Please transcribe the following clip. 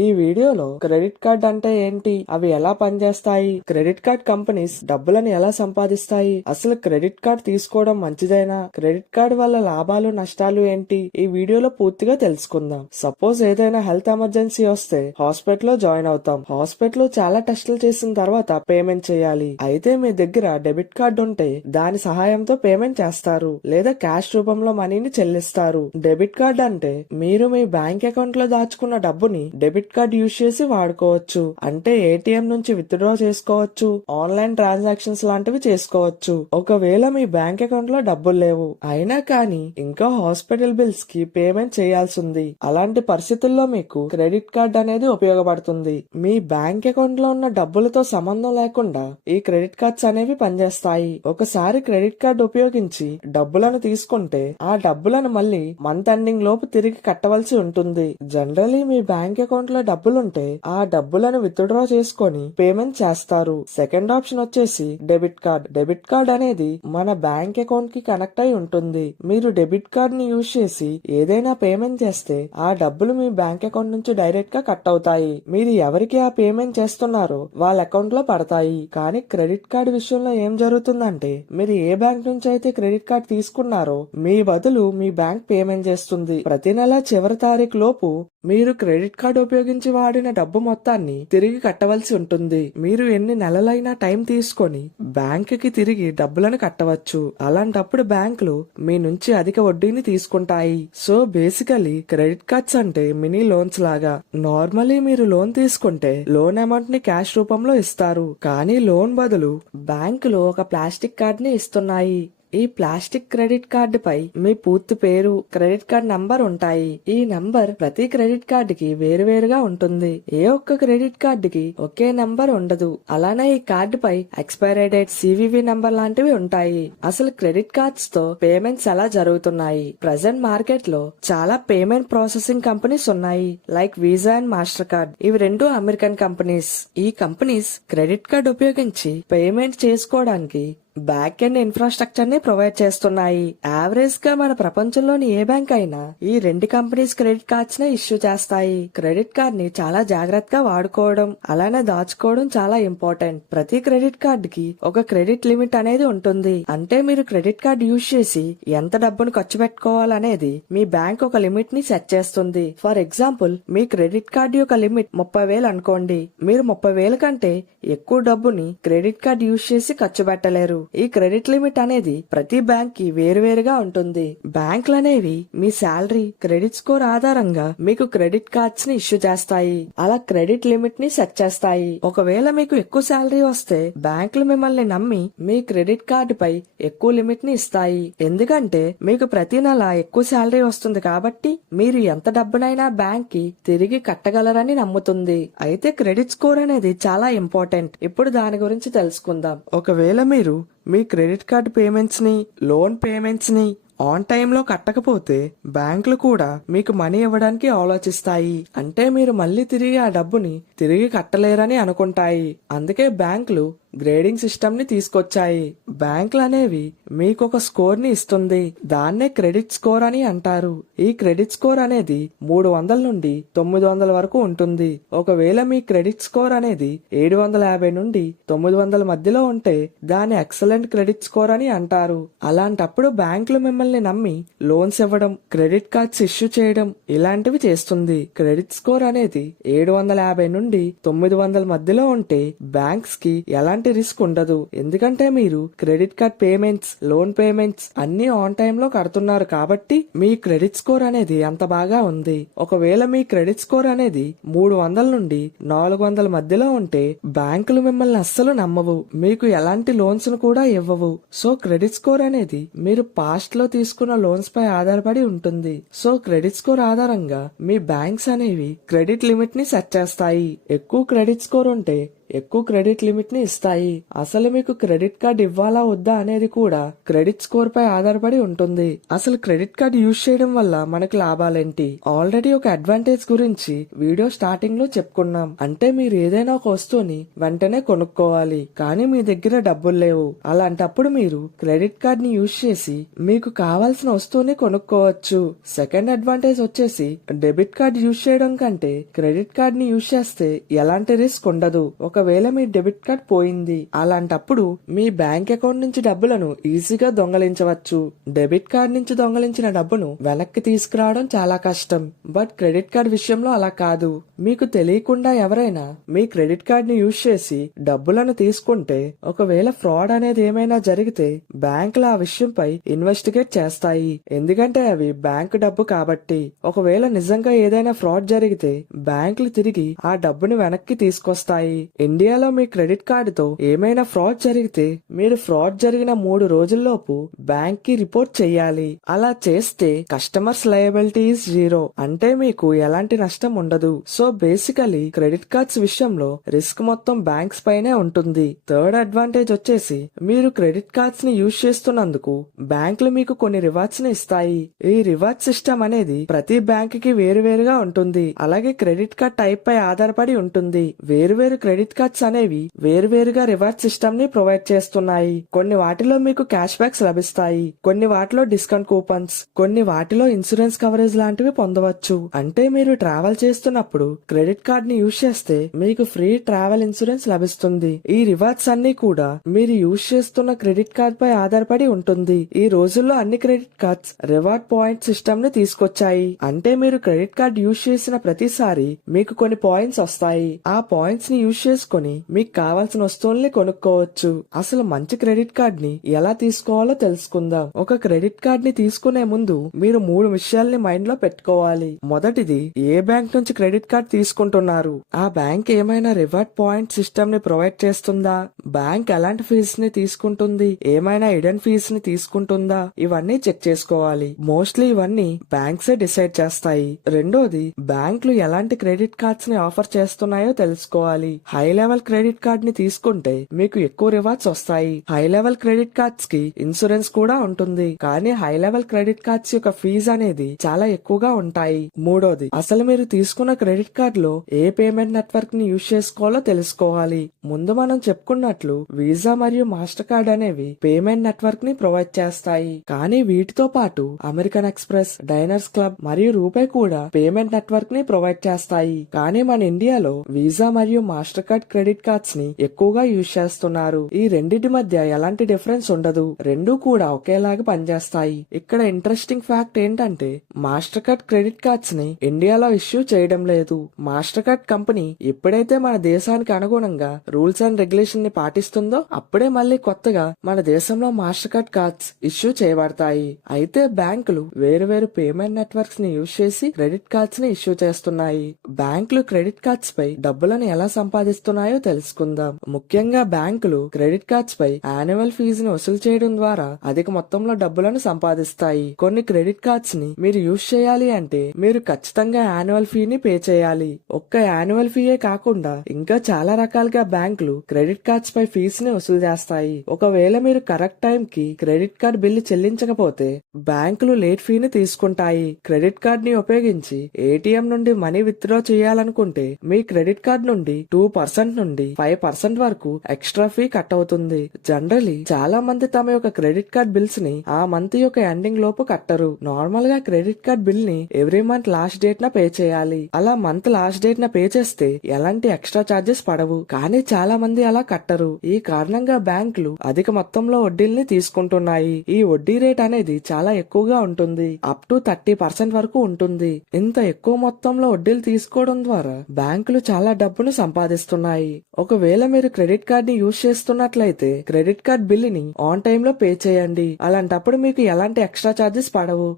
ఈ వీడియోలో credit card అంటే ఏంటి, అవి ఎలా పనిచేస్తాయి, క్రెడిట్ కార్డ్ కంపెనీస్ డబ్బులను ఎలా సంపాదిస్తాయి, అసలు క్రెడిట్ కార్డ్ తీసుకోవడం మంచిదేనా, క్రెడిట్ కార్డ్ వల్ల లాభాలు నష్టాలు ఏంటి, ఈ వీడియోలో పూర్తిగా తెలుసుకుందాం. సపోజ్ ఏదైనా హెల్త్ ఎమర్జెన్సీ వస్తే హాస్పిటల్ లో జాయిన్ అవుతాం. హాస్పిటల్ లో చాలా టెస్టులు చేసిన తర్వాత పేమెంట్ చేయాలి. అయితే మీ దగ్గర డెబిట్ కార్డ్ ఉంటే దాని సహాయంతో పేమెంట్ చేస్తారు, లేదా క్యాష్ రూపంలో మనీని చెల్లిస్తారు. డెబిట్ కార్డ్ అంటే మీరు మీ బ్యాంక్ అకౌంట్ లో దాచుకున్న డబ్బుని డెబిట్ కార్డ్ యూజ్ చేసి వాడుకోవచ్చు. అంటే ఏటీఎం నుంచి విత్డ్రా చేసుకోవచ్చు, ఆన్లైన్ ట్రాన్సాక్షన్స్ లాంటివి చేసుకోవచ్చు. ఒకవేళ మీ బ్యాంక్ అకౌంట్ లో డబ్బులు లేవు, అయినా కానీ ఇంకా హాస్పిటల్ బిల్స్ కి పేమెంట్ చేయాల్సి ఉంది, అలాంటి పరిస్థితుల్లో మీకు క్రెడిట్ కార్డ్ అనేది ఉపయోగపడుతుంది. మీ బ్యాంక్ అకౌంట్ లో ఉన్న డబ్బులతో సంబంధం లేకుండా ఈ క్రెడిట్ కార్డ్స్ అనేవి పనిచేస్తాయి. ఒకసారి క్రెడిట్ కార్డ్ ఉపయోగించి డబ్బులను తీసుకుంటే ఆ డబ్బులను మళ్ళీ మంత్ ఎండింగ్ లోపు తిరిగి కట్టవలసి ఉంటుంది. జనరలీ మీ బ్యాంక్ అకౌంట్ లో డబ్బులుంటే ఆ డబ్బులను విత్డ్రా చేసుకొని పేమెంట్ చేస్తారు. సెకండ్ ఆప్షన్ వచ్చేసి డెబిట్ కార్డ్. డెబిట్ కార్డ్ అనేది మన బ్యాంక్ అకౌంట్ కి కనెక్ట్ అయి ఉంటుంది. మీరు డెబిట్ కార్డ్ ని యూజ్ చేసి ఏదైనా పేమెంట్ చేస్తే ఆ డబ్బులు మీ బ్యాంక్ అకౌంట్ నుంచి డైరెక్ట్ గా కట్ అవుతాయి. మీరు ఎవరికి ఆ పేమెంట్ చేస్తున్నారో వాళ్ళ అకౌంట్ లో పడతాయి. కానీ క్రెడిట్ కార్డ్ విషయంలో ఏం జరుగుతుందంటే మీరు ఏ బ్యాంక్ నుంచి అయితే క్రెడిట్ కార్డ్ తీసుకున్నారో మీ బదులు మీ బ్యాంక్ పేమెంట్ చేస్తుంది. ప్రతి నెల చివరి తారీఖు లోపు మీరు క్రెడిట్ కార్డ్ ఉపయోగించి వాడిన డబ్బు మొత్తాన్ని తిరిగి కట్టవలసి ఉంటుంది. మీరు ఎన్ని నెలలైనా టైం తీసుకొని బ్యాంక్ కి తిరిగి డబ్బులను కట్టవచ్చు. అలాంటప్పుడు బ్యాంకులు మీ నుంచి అధిక వడ్డీని తీసుకుంటాయి. సో బేసికలీ క్రెడిట్ కార్డ్స్ అంటే మినీ లోన్స్ లాగా. నార్మలీ మీరు లోన్ తీసుకుంటే లోన్ అమౌంట్ ని క్యాష్ రూపంలో ఇస్తారు, కానీ లోన్ బదులు బ్యాంకులు ఒక ప్లాస్టిక్ కార్డ్ ని ఇస్తున్నాయి. ఈ ప్లాస్టిక్ క్రెడిట్ కార్డు పై మీ పూర్తి పేరు, క్రెడిట్ కార్డ్ నంబర్ ఉంటాయి. ఈ నంబర్ ప్రతి క్రెడిట్ కార్డు కి వేరువేరుగా ఉంటుంది. ఏ ఒక్క క్రెడిట్ కార్డు కి ఒకే నంబర్ ఉండదు. అలానే ఈ కార్డు పై ఎక్స్పైరీ డేట్, సివివి నంబర్ లాంటివి ఉంటాయి. అసలు క్రెడిట్ కార్డ్స్ తో పేమెంట్స్ ఎలా జరుగుతున్నాయి? ప్రజెంట్ మార్కెట్ లో చాలా పేమెంట్ ప్రాసెసింగ్ కంపెనీస్ ఉన్నాయి, like visa and master card. ఇవి రెండు అమెరికన్ కంపెనీస్. ఈ కంపెనీస్ క్రెడిట్ కార్డ్ ఉపయోగించి పేమెంట్ చేసుకోవడానికి బ్యాక్ ఎండ్ ఇన్ఫ్రాస్ట్రక్చర్ ని ప్రొవైడ్ చేస్తున్నాయి. యావరేజ్ గా మన ప్రపంచంలోని ఏ బ్యాంక్ అయినా ఈ రెండు కంపెనీస్ క్రెడిట్ కార్డ్స్ ని ఇష్యూ చేస్తాయి. క్రెడిట్ కార్డ్ ని చాలా జాగ్రత్తగా వాడుకోవడం, అలానే దాచుకోవడం చాలా ఇంపార్టెంట్. ప్రతి క్రెడిట్ కార్డ్ కి ఒక క్రెడిట్ లిమిట్ అనేది ఉంటుంది. అంటే మీరు క్రెడిట్ కార్డ్ యూజ్ చేసి ఎంత డబ్బును ఖర్చు పెట్టుకోవాలనేది మీ బ్యాంక్ ఒక లిమిట్ ని సెట్ చేస్తుంది. For example, me credit card యొక్క లిమిట్ 30,000 అనుకోండి. మీరు 30,000 కంటే ఎక్కువ డబ్బుని క్రెడిట్ కార్డ్ యూజ్ చేసి ఖర్చు పెట్టలేరు. ఈ క్రెడిట్ లిమిట్ అనేది ప్రతి బ్యాంక్ కి వేరువేరుగా ఉంటుంది. బ్యాంకులు అనేవి మీ శాలరీ, క్రెడిట్ స్కోర్ ఆధారంగా మీకు క్రెడిట్ కార్డ్స్ ని ఇష్యూ చేస్తాయి. అలా క్రెడిట్ లిమిట్ ని సెట్ చేస్తాయి. ఒకవేళ మీకు ఎక్కువ శాలరీ వస్తే బ్యాంకులు మిమ్మల్ని నమ్మి మీ క్రెడిట్ కార్డు పై ఎక్కువ లిమిట్ ని ఇస్తాయి. ఎందుకంటే మీకు ప్రతి నెల ఎక్కువ శాలరీ వస్తుంది కాబట్టి మీరు ఎంత డబ్బునైనా బ్యాంక్ కి తిరిగి కట్టగలరని నమ్ముతుంది. అయితే క్రెడిట్ స్కోర్ అనేది చాలా ఇంపార్టెంట్. ఇప్పుడు దాని గురించి తెలుసుకుందాం. ఒకవేళ మీరు మీ క్రెడిట్ కార్డ్ పేమెంట్స్ ని, లోన్ పేమెంట్స్ ని ఆన్ టైంలో కట్టకపోతే బ్యాంకులు కూడా మీకు మనీ ఇవ్వడానికి ఆలోచిస్తాయి. అంటే మీరు మళ్ళీ తిరిగి ఆ డబ్బుని తిరిగి కట్టలేరని అనుకుంటాయి. అందుకే బ్యాంకులు గ్రేడింగ్ సిస్టమ్ ని తీసుకొచ్చాయి. బ్యాంకులు అనేవి మీకు ఒక స్కోర్ ని ఇస్తుంది. దాన్నే క్రెడిట్ స్కోర్ అని అంటారు. ఈ క్రెడిట్ స్కోర్ అనేది 300 నుండి 900 వరకు ఉంటుంది. ఒకవేళ మీ క్రెడిట్ స్కోర్ అనేది 750 నుండి 900 మధ్యలో ఉంటే దాన్ని ఎక్సలెంట్ క్రెడిట్ స్కోర్ అని అంటారు. అలాంటప్పుడు బ్యాంకులు మిమ్మల్ని నమ్మి లోన్స్ ఇవ్వడం, క్రెడిట్ కార్డ్స్ ఇష్యూ చేయడం ఇలాంటివి చేస్తుంది. క్రెడిట్ స్కోర్ అనేది 750 నుండి 900 మధ్యలో ఉంటే బ్యాంక్స్ కి ఎలాంటి రిస్క్ ఉండదు. ఎందుకంటే మీరు credit card payments, loan payments అన్ని ఆన్ టైమ్ లో కడుతున్నారు కాబట్టి మీ క్రెడిట్ స్కోర్ అనేది అంత బాగా ఉంది. ఒకవేళ మీ క్రెడిట్ స్కోర్ అనేది 300 నుండి 400 మధ్యలో ఉంటే బ్యాంకులు మిమ్మల్ని అస్సలు నమ్మవు, మీకు ఎలాంటి లోన్స్ ను కూడా ఇవ్వవు. సో క్రెడిట్ స్కోర్ అనేది మీరు పాస్ట్ లో తీసుకున్న లోన్స్ పై ఆధారపడి ఉంటుంది. సో క్రెడిట్ స్కోర్ ఆధారంగా మీ బ్యాంక్స్ అనేవి క్రెడిట్ లిమిట్ ని సెట్ చేస్తాయి. ఎక్కువ క్రెడిట్ స్కోర్ ఉంటే ఎక్కువ క్రెడిట్ లిమిట్ ని ఇస్తాయి. అసలు మీకు క్రెడిట్ కార్డ్ ఇవ్వాలా వద్దా అనేది కూడా క్రెడిట్ స్కోర్ పై ఆధారపడి ఉంటుంది. అసలు క్రెడిట్ కార్డ్ యూజ్ చేయడం వల్ల మనకు లాభాలేంటి? ఆల్రెడీ ఒక అడ్వాంటేజ్ గురించి వీడియో స్టార్టింగ్ లో చెప్పుకున్నాం. అంటే మీరు ఏదైనా ఒక వస్తువుని వెంటనే కొనుక్కోవాలి, కానీ మీ దగ్గర డబ్బులు లేవు. అలాంటప్పుడు మీరు క్రెడిట్ కార్డ్ ని యూజ్ చేసి మీకు కావాల్సిన వస్తువుని కొనుక్కోవచ్చు. సెకండ్ అడ్వాంటేజ్ వచ్చేసి డెబిట్ కార్డ్ యూజ్ చేయడం కంటే క్రెడిట్ కార్డ్ ని యూజ్ చేస్తే ఎలాంటి రిస్క్ ఉండదు. ఒకవేళ మీ డెబిట్ కార్డ్ పోయింది, అలాంటప్పుడు మీ బ్యాంక్ అకౌంట్ నుంచి డబ్బులను ఈజీగా దొంగలించవచ్చు. డెబిట్ కార్డ్ నుంచి దొంగలించిన డబ్బును వెనక్కి తీసుకురావడం చాలా కష్టం. బట్ క్రెడిట్ కార్డ్ విషయంలో అలా కాదు. మీకు తెలియకుండా ఎవరైనా మీ క్రెడిట్ కార్డ్ ని యూజ్ చేసి డబ్బులను తీసుకుంటే, ఒకవేళ ఫ్రాడ్ అనేది ఏమైనా జరిగితే బ్యాంకులు ఆ విషయంపై ఇన్వెస్టిగేట్ చేస్తాయి. ఎందుకంటే అవి బ్యాంకు డబ్బు కాబట్టి. ఒకవేళ నిజంగా ఏదైనా ఫ్రాడ్ జరిగితే బ్యాంకులు తిరిగి ఆ డబ్బుని వెనక్కి తీసుకొస్తాయి. ఇండియాలో మీ క్రెడిట్ కార్డుతో ఏమైనా ఫ్రాడ్ జరిగితే మీరు ఫ్రాడ్ జరిగిన 3 రోజుల్లోపు బ్యాంక్ కి రిపోర్ట్ చెయ్యాలి. అలా చేస్తే కస్టమర్స్ లయబిలిటీ ఈజ్ 0, అంటే మీకు ఎలాంటి నష్టం ఉండదు. సో బేసికలీ క్రెడిట్ కార్డ్స్ విషయంలో రిస్క్ మొత్తం బ్యాంక్స్ పైనే ఉంటుంది. థర్డ్ అడ్వాంటేజ్ వచ్చేసి మీరు క్రెడిట్ కార్డ్స్ ని యూజ్ చేస్తున్నందుకు బ్యాంకులు మీకు కొన్ని రివార్డ్స్ ని ఇస్తాయి. ఈ రివార్డ్ సిస్టమ్ అనేది ప్రతి బ్యాంక్ కి వేరువేరుగా ఉంటుంది. అలాగే క్రెడిట్ కార్డ్ టైప్ పై ఆధారపడి ఉంటుంది. వేరువేరు క్రెడిట్ కార్డ్స్ అనేవి వేరువేరుగా రివార్డ్ సిస్టమ్ ని ప్రొవైడ్ చేస్తున్నాయి. కొన్ని వాటిలో మీకు క్యాష్ బ్యాక్స్ లభిస్తాయి, కొన్ని వాటిలో డిస్కౌంట్ కూపన్స్, కొన్ని వాటిలో ఇన్సూరెన్స్ కవరేజ్ లాంటివి పొందవచ్చు. అంటే మీరు ట్రావెల్ చేస్తున్నప్పుడు క్రెడిట్ కార్డ్ ని యూజ్ చేస్తే మీకు ఫ్రీ ట్రావెల్ ఇన్సూరెన్స్ లభిస్తుంది. ఈ రివార్డ్స్ అన్ని కూడా మీరు యూజ్ చేస్తున్న క్రెడిట్ కార్డ్ పై ఆధారపడి ఉంటుంది. ఈ రోజుల్లో అన్ని credit cards reward point system ని తీసుకొచ్చాయి. అంటే మీరు క్రెడిట్ కార్డ్ యూజ్ చేసిన ప్రతిసారి మీకు కొన్ని పాయింట్స్ వస్తాయి. ఆ పాయింట్స్ ని యూజ్ చేసుకుని మీకు కావాల్సిన వస్తువుల్ని కొనుక్కోవచ్చు. అసలు మంచి క్రెడిట్ కార్డ్ ని ఎలా తీసుకోవాలో తెలుసుకుందాం. ఒక క్రెడిట్ కార్డ్ ని తీసుకునే ముందు మీరు 3 విషయాల్ని మైండ్ లో పెట్టుకోవాలి. మొదటిది, ఏ బ్యాంక్ నుంచి క్రెడిట్ కార్డ్ తీసుకుంటున్నారు? ఆ బ్యాంక్ ఏమైనా రివార్డ్ పాయింట్ సిస్టమ్ ని ప్రొవైడ్ చేస్తుందా? బ్యాంక్ ఎలాంటి ఫీజు ని తీసుకుంటుంది? ఏమైనా హిడెన్ ఫీజు ని తీసుకుంటుందా? ఇవన్నీ చెక్ చేసుకోవాలి. మోస్ట్లీ ఇవన్నీ బ్యాంక్స్ డిసైడ్ చేస్తాయి. రెండోది, బ్యాంకులు ఎలాంటి క్రెడిట్ కార్డ్స్ ని ఆఫర్ చేస్తున్నాయో తెలుసుకోవాలి. హై లెవెల్ క్రెడిట్ కార్డ్ ని తీసుకుంటే మీకు ఎక్కువ రివార్డ్స్ వస్తాయి. హై లెవెల్ క్రెడిట్ కార్డ్స్ కి ఇన్సూరెన్స్ కూడా ఉంటుంది, కానీ హై లెవెల్ క్రెడిట్ కార్డ్స్ యొక్క ఫీజు అనేది చాలా ఎక్కువగా ఉంటాయి. మూడోది, అసలు మీరు తీసుకున్న క్రెడిట్ కార్డ్ లో ఏ పేమెంట్ నెట్వర్క్ ని యూజ్ చేసుకోవాలో తెలుసుకోవాలి. ముందు మనం చెప్పుకున్నట్లు వీసా మరియు మాస్టర్ కార్డ్ అనేవి పేమెంట్ నెట్వర్క్ ని ప్రొవైడ్ చేస్తాయి. కానీ వీటితో పాటు అమెరికన్ ఎక్స్ప్రెస్, డైనర్స్ క్లబ్ మరియు రూపే కూడా పేమెంట్ నెట్వర్క్ ని ప్రొవైడ్ చేస్తాయి. కానీ మన ఇండియాలో వీసా మరియు మాస్టర్ కార్డ్ క్రెడిట్ కార్డ్స్ ని ఎక్కువగా యూజ్ చేస్తున్నారు. ఈ రెండింటి మధ్య ఎలాంటి డిఫరెన్స్ ఉండదు, రెండూ కూడా ఒకేలాగా పనిచేస్తాయి. ఇక్కడ ఇంట్రెస్టింగ్ ఫ్యాక్ట్ ఏంటంటే మాస్టర్ కార్డ్ క్రెడిట్ కార్డ్స్ ని ఇండియాలో ఇష్యూ చేయడం లేదు. మాస్టర్ కార్డ్ కంపెనీ ఎప్పుడైతే మన దేశానికి అనుగుణంగా రూల్స్ అండ్ రెగ్యులేషన్ ని పాటిస్తుందో అప్పుడే మళ్ళీ కొత్తగా మన దేశంలో మాస్టర్ కార్డ్ కార్డ్స్ ఇష్యూ చేయబడతాయి. అయితే బ్యాంకులు వేరు పేమెంట్ నెట్వర్క్స్ ని యూజ్ చేసి క్రెడిట్ కార్డ్స్ ని ఇష్యూ చేస్తున్నాయి. బ్యాంకులు క్రెడిట్ కార్డ్స్ పై డబ్బులను ఎలా సంపాదిస్తున్నాయో తెలుసుకుందాం. ముఖ్యంగా బ్యాంకులు క్రెడిట్ కార్డ్స్ పై యాన్యువల్ ఫీజుని వసూలు చేయడం ద్వారా అధిక మొత్తంలో డబ్బులను సంపాదిస్తాయి. కొన్ని క్రెడిట్ కార్డ్స్ ని మీరు యూజ్ చేయాలి అంటే మీరు ఖచ్చితంగా యాన్యువల్ ఫీని పే చేయాలి. ఒక్క యాన్యువల్ ఫీయే కాకుండా ఇంకా చాలా రకాలుగా బ్యాంకులు క్రెడిట్ కార్డ్స్ పై ఫీజుని వసూలు చేస్తాయి. ఒకవేళ మీరు కరెక్ట్ టైం కి క్రెడిట్ కార్డ్ బిల్లు చెల్లించకపోతే బ్యాంకులు లేట్ ఫీని తీసుకుంటాయి. క్రెడిట్ కార్డ్ ని ఉపయోగించి ఏటీఎం నుండి మనీ విత్డ్రా చేయాలనుకుంటే మీ క్రెడిట్ కార్డ్ నుండి 2% నుండి 5% వరకు ఎక్స్ట్రా ఫీ కట్ అవుతుంది. జనరలీ చాలా మంది తమ యొక్క క్రెడిట్ కార్డ్ బిల్స్ ని ఆ మంత్ యొక్క ఎండింగ్ లోపు కట్టరు. నార్మల్ గా క్రెడిట్ కార్డ్ బిల్ ని ఎవ్రీ మంత్ లాస్ట్ డేట్ న పే చేయాలి. అలా మంత్ లాస్ట్ డేట్ న పే చేస్తే ఎలాంటి ఎక్స్ట్రా చార్జెస్ పడవు. కానీ చాలా మంది అలా కట్టరు. ఈ కారణంగా బ్యాంకులు అధిక మొత్తంలో వడ్డీల్ని తీసుకుంటున్నాయి. ఈ వడ్డీ రేట్ అనేది చాలా ఎక్కువగా ఉంటుంది, అప్ టు 30% వరకు ఉంటుంది. ఇంత ఎక్కువ మొత్తంలో వడ్డీలు తీసుకోవడం ద్వారా బ్యాంకులు చాలా డబ్బును సంపాదిస్తున్నాయి. ఒకవేళ మీరు క్రెడిట్ కార్డ్ ని యూజ్ చేస్తున్నట్లయితే క్రెడిట్ కార్డ్ బిల్లుని ఆన్ టైమ్ లో పే చేయండి. అలాంటప్పుడు మీకు ఎలాంటి ఎక్స్ట్రా చార్జెస్ పడవు.